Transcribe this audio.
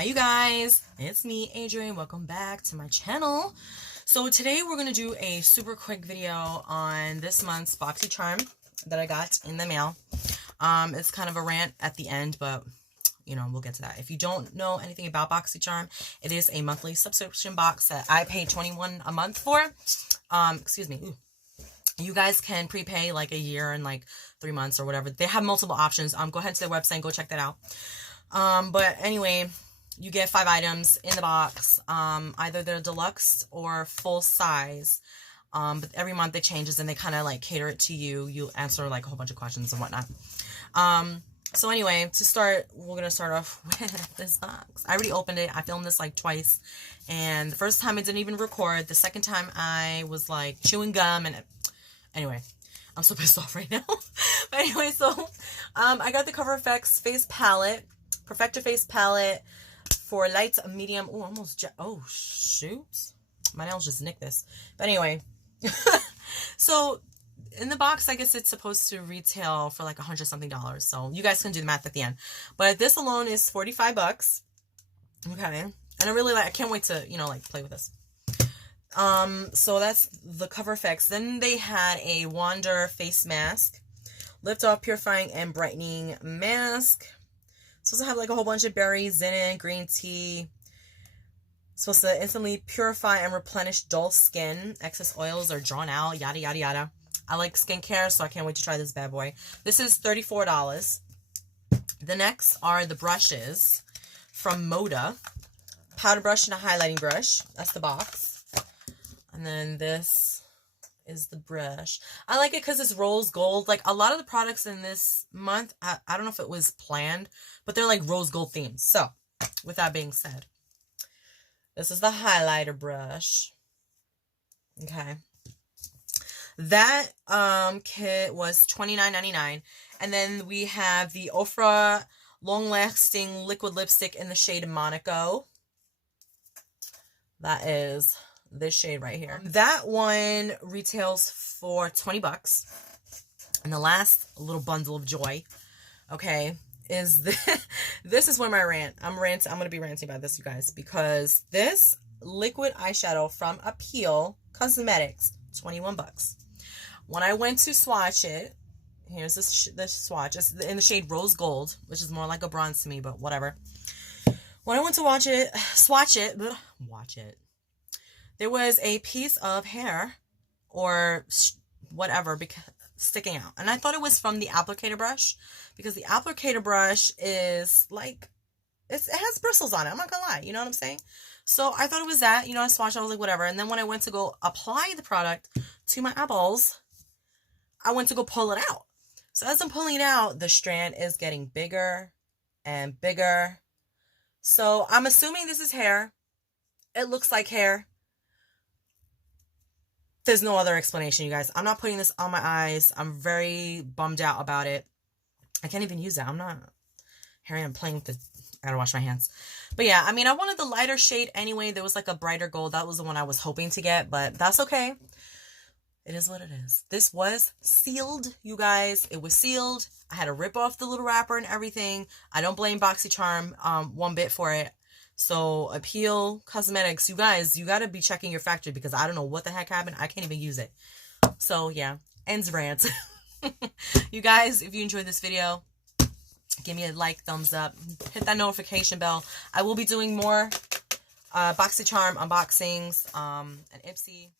Hi you guys, it's me Adrian. Welcome back to my channel. So today we're gonna do a super quick video on this month's Boxy charm that I got in the mail. It's kind of a rant at the end, but you know, we'll get to that. If you don't know anything about Boxy charm, it is a monthly subscription box that I pay $21 a month for. Excuse me. Ooh. You guys can prepay like a year and like 3 months or whatever. They have multiple options. Go ahead to their website and go check that out. But anyway, you get 5 items in the box. Either they're deluxe or full size. But every month it changes and they kind of like cater it to you. You answer like a whole bunch of questions and whatnot. So anyway, to start, we're going to start off with this box. I already opened it. I filmed this like twice. And the first time I didn't even record. The second time I was like chewing gum and anyway, I'm so pissed off right now. But anyway, so I got the Cover FX face palette, Perfector face palette for light, medium. Oh, almost. Oh, shoot. My nails just nicked this. But anyway, so in the box, I guess it's supposed to retail for like $100 something. So you guys can do the math at the end. But this alone is 45 bucks. Okay. And I really like, I can't wait to, you know, like play with this. So that's the Cover FX. Then they had a Wander face mask, lift off purifying and brightening mask. Supposed to have like a whole bunch of berries in it, green tea. Supposed to instantly purify and replenish dull skin. Excess oils are drawn out, yada yada yada. I like skincare, so I can't wait to try this bad boy. This is $34. The next are the brushes from Moda. Powder brush and a highlighting brush. That's the box. And then this is the brush. I like it because it's rose gold. Like a lot of the products in this month, I don't know if it was planned, but they're like rose gold themes. So with that being said, this is the highlighter brush. Okay. That kit was $29.99. And then we have the Ofra long-lasting liquid lipstick in the shade Monaco. That is this shade right here. That one retails for 20 bucks. And the last little bundle of joy, okay, is this is where my rant. I'm going to be ranting about this, you guys, because this liquid eyeshadow from Appeal Cosmetics, 21 bucks. When I went to swatch it, here's this swatch. It's in the shade Rose Gold, which is more like a bronze to me, but whatever. When I went to swatch it, there was a piece of hair or whatever sticking out. And I thought it was from the applicator brush, because the applicator brush is like, it has bristles on it. I'm not gonna lie. You know what I'm saying? So I thought it was that. You know, I swatched, I was like, whatever. And then when I went to go apply the product to my eyeballs, I went to go pull it out. So as I'm pulling it out, the strand is getting bigger and bigger. So I'm assuming this is hair. It looks like hair. There's no other explanation, you guys. I'm not putting this on my eyes. I'm very bummed out about it. I can't even use it. I'm not. Here I am playing with the. I gotta wash my hands. But yeah, I mean, I wanted the lighter shade anyway. There was like a brighter gold. That was the one I was hoping to get, but that's okay. It is what it is. This was sealed, you guys. It was sealed. I had to rip off the little wrapper and everything. I don't blame Boxy Charm one bit for it. So Appeal Cosmetics, you guys, you got to be checking your factory, because I don't know what the heck happened. I can't even use it. So yeah, ends rant. You guys, if you enjoyed this video, give me a like, thumbs up, hit that notification bell. I will be doing more Boxy Charm unboxings and Ipsy.